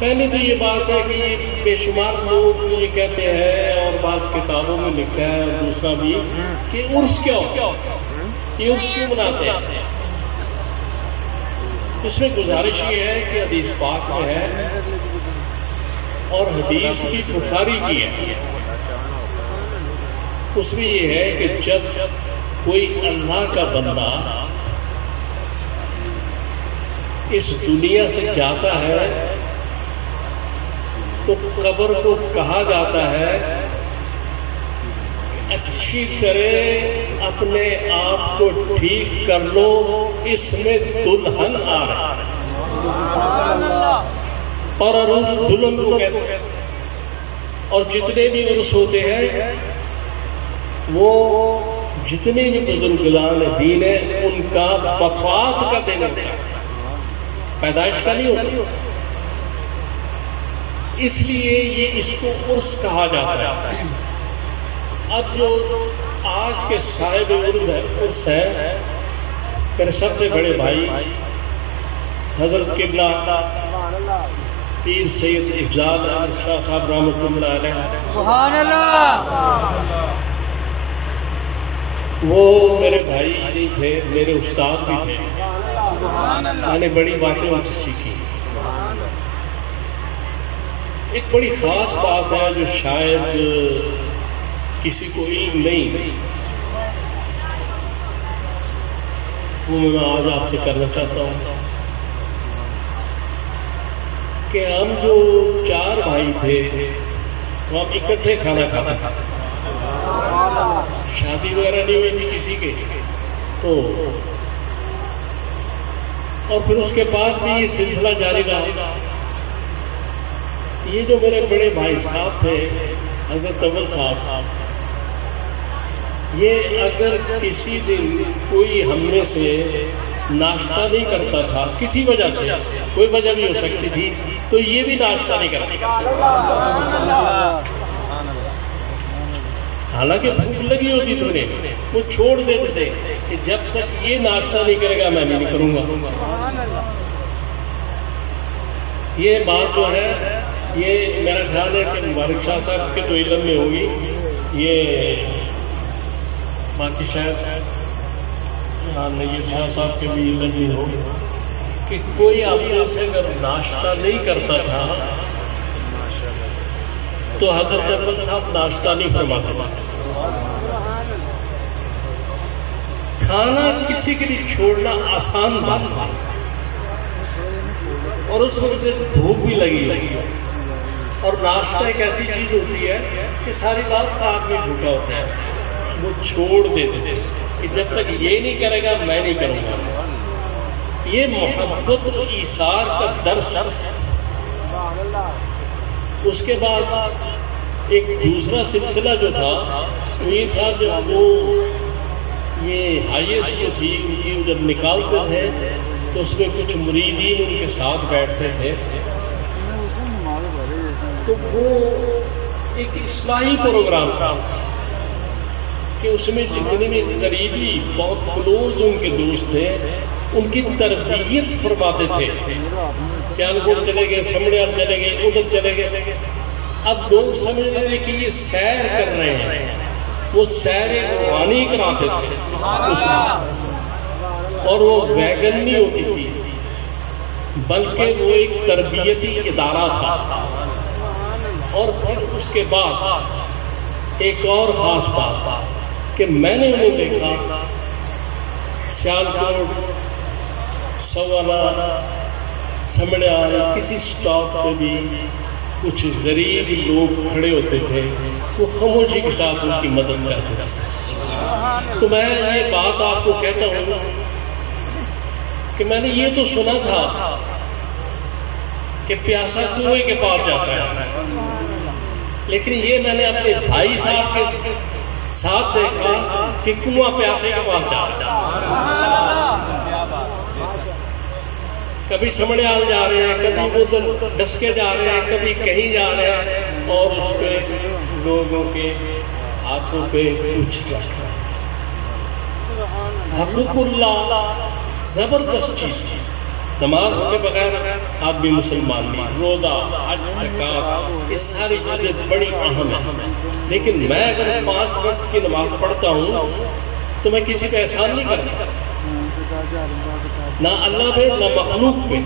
پہلے تو یہ بات ہے کہ یہ بے شمار لوگ یہ کہتے ہیں اور بعض کتابوں میں لکھا ہے اور دوسرا بھی کہ عرس کیا ہو، یہ عرس کیوں مناتے ہیں؟ تو اس میں گزارش یہ ہے کہ حدیث پاک میں ہے اور حدیث بھی بخاری کی ہے، اس میں یہ ہے کہ جب کوئی اللہ کا بندہ اس دنیا سے جاتا ہے تو قبر کو کہا جاتا ہے کہ اچھی طرح اپنے آپ کو ٹھیک کر لو، اس میں دلہن آ رہا ہے، اور عروس دلہن کو کہتے ہیں۔ اور جتنے بھی عرس ہوتے ہیں وہ جتنے بھی بزرگان دین ہیں ان کا وفات کا دن ہوتا ہے، پیدائش کا نہیں ہوتا، اس لیے یہ اس کو عرس کہا جاتا ہے۔ اب جو آج کے صاحب عرس ہے میرے سب سے بڑے بھائی حضرت قبلہ پیر سید افضال احمد شاہ صاحب رحمۃ اللہ علیہ، سبحان اللہ، وہ میرے بھائی نہیں تھے، میرے استاد بھی تھے، میں نے بڑی باتیں ان سے سیکھی۔ ایک بڑی خاص بات ہے جو شاید کسی کو علم نہیں، وہ میں آج آپ سے کرنا چاہتا ہوں کہ ہم جو 4 بھائی تھے تو ہم اکٹھے کھانا کھاتے تھے، شادی وغیرہ نہیں ہوئی تھی کسی کے، تو اور پھر اس کے بعد بھی یہ سلسلہ جاری رہا۔ یہ جو میرے بڑے بھائی صاحب تھے حضرت اول صاحب، یہ اگر کسی دن کوئی ہم میں سے ناشتہ نہیں کرتا تھا کسی وجہ سے، کوئی وجہ بھی ہو سکتی تھی، تو یہ بھی ناشتہ نہیں کرتا، حالانکہ بھوک لگی ہوتی تھی انہیں، وہ چھوڑ دیتے تھے کہ جب تک یہ ناشتہ نہیں کرے گا میں بھی نہیں کروں گا۔ یہ بات جو ہے یہ میرا خیال ہے کہ مبارک شاہ صاحب کے تو علم میں ہوگی، یہ باقی شاید نیر شاہ صاحب کے بھی علم میں ہو کہ کوئی آپ میں سے اگر ناشتہ نہیں کرتا تھا تو حضرت اول صاحب ناشتہ نہیں فرماتے تھے۔ کھانا کسی کے لیے چھوڑنا آسان بات ہے، اور اس وقت سے بھوک بھی لگی، اور ناشتہ ایک ایسی چیز ہوتی ہے کہ ساری رات کا آدمی بھوکا ہوتا ہے، وہ چھوڑ دیتے تھے کہ جب تک یہ نہیں کرے گا میں نہیں کروں گا۔ یہ محبت و ایثار کا درس۔ اس کے بعد ایک دوسرا سلسلہ جو تھا وہ یہ تھا جب وہ یہ ہائیسٹ جو تھی ان کی جب نکالتے تھے تو اس میں کچھ مریدین ان کے ساتھ بیٹھتے تھے، تو وہ ایک اصلاحی پروگرام تھا کہ اس میں جتنے بھی قریبی بہت کلوز ان کے دوست تھے ان کی تربیت فرماتے تھے۔ سیالکوٹ چلے گئے، سمڑیال چلے گئے، ادھر چلے گئے، اب لوگ سمجھ رہے ہیں کہ یہ سیر کر رہے ہیں، وہ سیر روحانی کراتے تھے اس میں، اور وہ ویگن نہیں ہوتی تھی بلکہ وہ ایک تربیتی ادارہ تھا۔ اور پھر اس کے بعد ایک اور خاص بات کہ میں نے انہیں دیکھا سیالکوٹ، سوانا، سمڑیال کسی سٹاپ پہ بھی کچھ غریب لوگ کھڑے ہوتے تھے، وہ خاموشی کے ساتھ ان کی مدد کرتے تھے۔ تو میں یہ بات آپ کو کہتا ہوں کہ میں نے یہ تو سنا تھا کہ پیاسا کنویں کے پاس جاتا ہے، لیکن یہ میں نے اپنے بھائی صاحب کے ساتھ دیکھا کہ کنواں پیاسے کے پاس جاتا ہے۔ کبھی سمڑیال جا رہے ہیں، کبھی ادھر ڈسکے جا رہے ہیں، کبھی کہیں جا رہے ہیں، اور اس پہ لوگوں کے ہاتھوں پہ کچھ رکھا۔ حقوق اللہ زبردست چیز تھی، نماز کے بغیر آدمی مسلمان نہیں. روزہ، حج، زکوٰۃ، یہ ساری چیزیں بڑی اہم ہیں. لیکن میں اگر 5 وقت کی نماز پڑھتا ہوں تو میں کسی پہ احسان نہیں کرتا، نہ اللہ پہ نہ مخلوق پہ.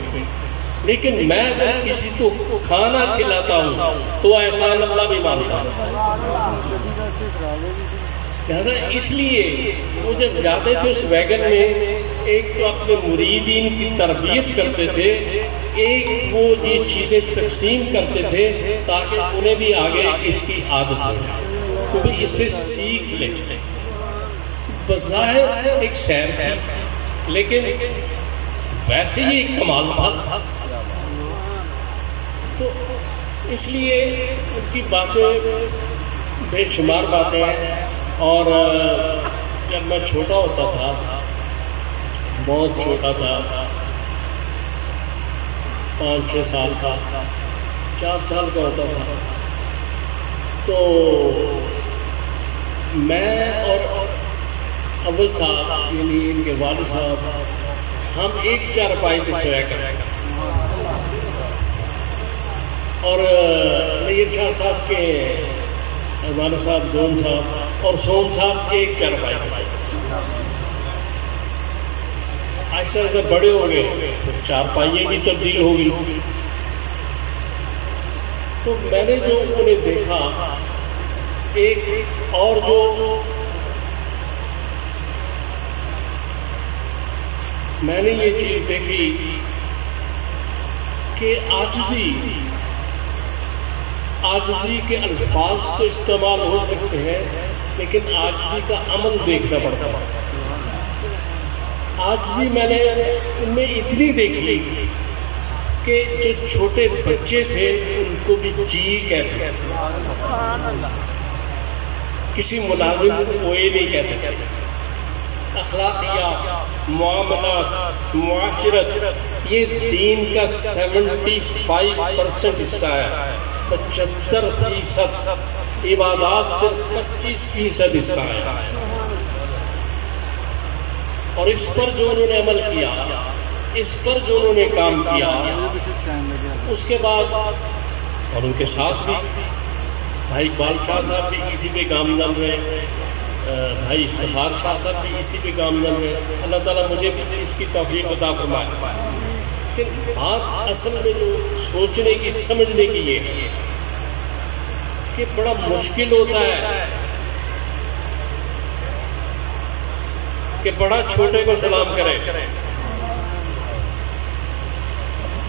لیکن میں اگر کسی کو کھانا کھلاتا ہوں تو احسان اللہ بھی مانتا ہے. لہٰذا اس لیے وہ جب جاتے تھے اس ویگن میں، ایک تو اپنے مریدین کی تربیت کرتے تھے، ایک وہ یہ چیزیں تقسیم کرتے تھے تاکہ انہیں بھی آگے اس کی عادت ہو جائے، وہ بھی اس سے سیکھ لیں. بظاہر ایک سیر تھی لیکن ویسے ہی ایک کمال تھا. تو اس لیے ان کی باتیں بے شمار باتیں ہیں. اور جب میں چھوٹا ہوتا تھا، بہت چھوٹا تھا، 5-6 سال کا، 4 سال کا ہوتا تھا، تو میں اور اول صاحب یعنی ان کے والد صاحب ہم ایک چارپائی پہ سویا کرتے تھے. اور نیر شاہ صاحب کے والد صاحب زون صاحب اور سون صاحب کے ایک چارپائی پہ سویا. آہستہ آہستہ بڑے ہو گئے، پھر چارپائیاں بھی تبدیل ہو گئی. تو میں نے جو انہیں دیکھا، ایک اور جو میں نے یہ چیز دیکھی کہ عاجزی کے الفاظ تو استعمال ہو سکتے ہیں لیکن عاجزی کا عمل دیکھنا پڑتا ہے. عاجزی میں نے ان میں اتنی دیکھی کہ جو چھوٹے بچے تھے ان کو بھی جی کہتے تھے، کسی ملازم کو یہ نہیں کہتے تھے. اخلاقیات، معاملات، معاشرت، یہ دین کا 75% حصہ ہے. 75% عبادات سے 25% حصہ ہے. اور اس پر جو انہوں نے عمل کیا، اس پر جو انہوں نے کام کیا، اس کے بعد اور ان کے ساتھ بھی بھائی اقبال شاہ صاحب بھی اسی پہ گامزن رہے، بھائی افتخار شاہ صاحب بھی اسی پہ گامزن رہے. اللہ تعالیٰ مجھے بھی اس کی توفیق عطا فرمائے. کہ بات اصل میں جو سوچنے کی، سمجھنے کی یہ ہے کہ بڑا مشکل ہوتا ہے کہ بڑا چھوٹے کو سلام کرے.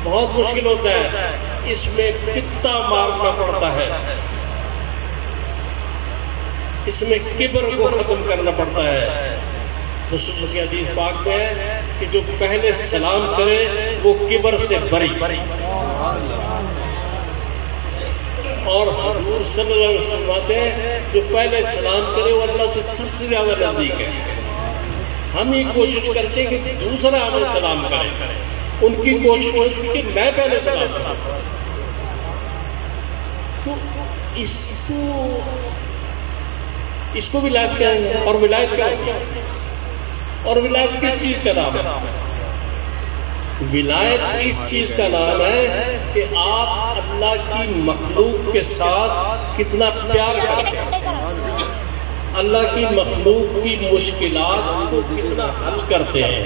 بہت مشکل ہوتا ہے، اس میں پتا مارنا پڑتا ہے، اس میں کبر کو ختم کرنا پڑتا ہے. رسول کی حدیث پاک میں ہے کہ جو پہلے سلام کرے وہ کبر سے بری. اور حضور صلی اللہ علیہ وسلم فرماتے ہیں جو پہلے سلام کرے وہ اللہ سے سب سے زیادہ نزدیک ہے. ہم یہ کوشش کرتے ہیں کہ دوسرا ہمیں سلام کرے، ان کی کوشش ہوتی ہے کہ میں پہلے سلام کروں. تو اس کو ولایت کہیں گے. اور ولایت کیا ہوتی ہے؟ اور ولایت کس چیز کا نام ہے؟ ولایت اس چیز کا نام ہے کہ آپ اللہ کی مخلوق کے ساتھ کتنا پیار کرتے ہیں، اللہ کی مخلوق کی مشکلات کو کتنا حل کرتے ہیں،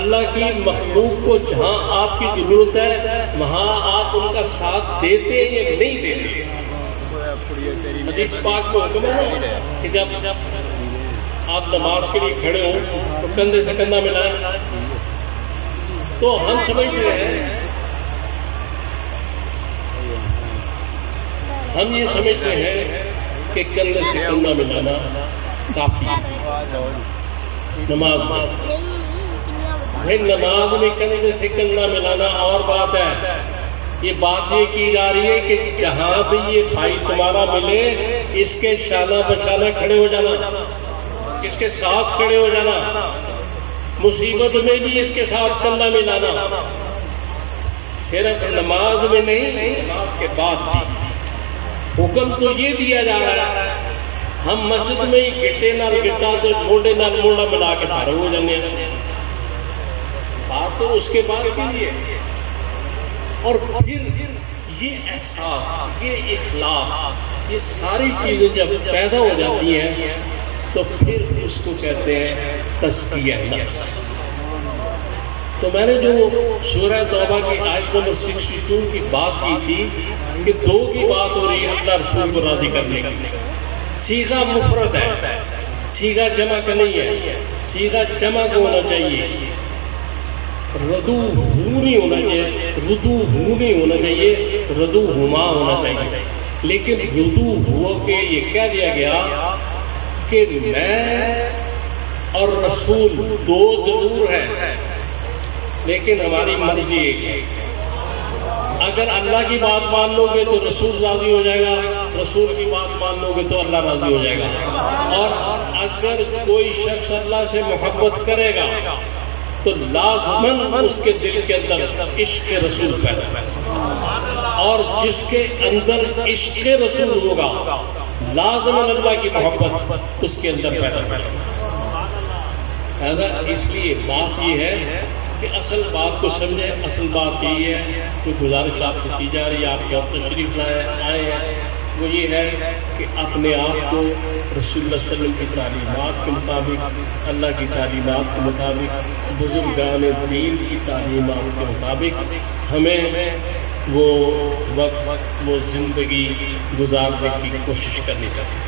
اللہ کی مخلوق کو جہاں آپ کی ضرورت ہے وہاں آپ ان کا ساتھ دیتے ہیں یا نہیں دیتے. حدیث پاک میں حکم ہے کہ جب آپ نماز کے لیے کھڑے ہوں تو کندھے سے کندھا ملائیں. تو ہم سمجھ رہے ہیں، ہم یہ سمجھ رہے ہیں کہ کندھے سے کندھا ملانا کافی نماز میں. بھائی نماز میں کندھے سے کندھا ملانا اور بات ہے. یہ بات یہ کی جا رہی ہے کہ جہاں بھی یہ بھائی تمہارا ملے اس کے شانہ بشانہ کھڑے ہو جانا، اس کے ساتھ کھڑے ہو جانا، مصیبت میں بھی اس کے ساتھ کندھا ملانا. صرف نماز میں نہیں، نماز کے بعد بھی حکم تو یہ دیا جا رہا ہے. ہم مسجد میں ہی گٹے نال گٹا تے موڑے نال موڑا ملا کے پھارے ہو جانے. تھا تو اس کے بعد کے لیے، اور پھر یہ احساس، یہ اخلاص، یہ ساری چیزیں جب پیدا ہو جاتی ہیں تو پھر اس کو کہتے ہیں تزکیہ نفس۔ تو میں نے جو سورہ توبہ کی آیت نمبر 62 کی بات کی تھی کہ دو کی بات ہو رہی ہے اللہ رسول کو راضی کرنے کی۔ صیغہ مفرد ہے، صیغہ جمع کا نہیں ہے، صیغہ جمع کو ہونا چاہیے، ردو ہو نہیں ہونا چاہیے، ردو ہو نہیں ہونا چاہیے، ردو ہما ہونا چاہیے۔ لیکن ردو ہو کے یہ کہہ دیا گیا کہ میں اور رسول دو ضرور ہے لیکن ہماری مرضی ایک ہے۔ اگر اللہ کی بات مان لو گے تو رسول راضی ہو جائے گا، رسول کی بات مان لو گے تو اللہ راضی ہو جائے گا۔ اور اگر کوئی شخص اللہ سے محبت کرے گا تو لازماً اس کے دل کے اندر عشق رسول پیدا ہے، اور جس کے اندر عشق رسول ہوگا لازماً اللہ کی محبت اس کے اندر پیدا ہوگا۔ اس لیے بات یہ ہے کہ اصل بات کو سمجھیں۔ اصل بات یہی ہے کہ گزارش آپ سے کی جا رہی ہے، آپ یہاں تشریف آئے ہیں، وہ یہ ہے کہ اپنے آپ کو رسول اللہ صلی اللہ علیہ وسلم کی تعلیمات کے مطابق، اللہ کی تعلیمات کے مطابق، بزرگان دین کی تعلیمات کے مطابق ہمیں وہ وقت، وہ زندگی گزارنے کی کوشش کرنی چاہیے۔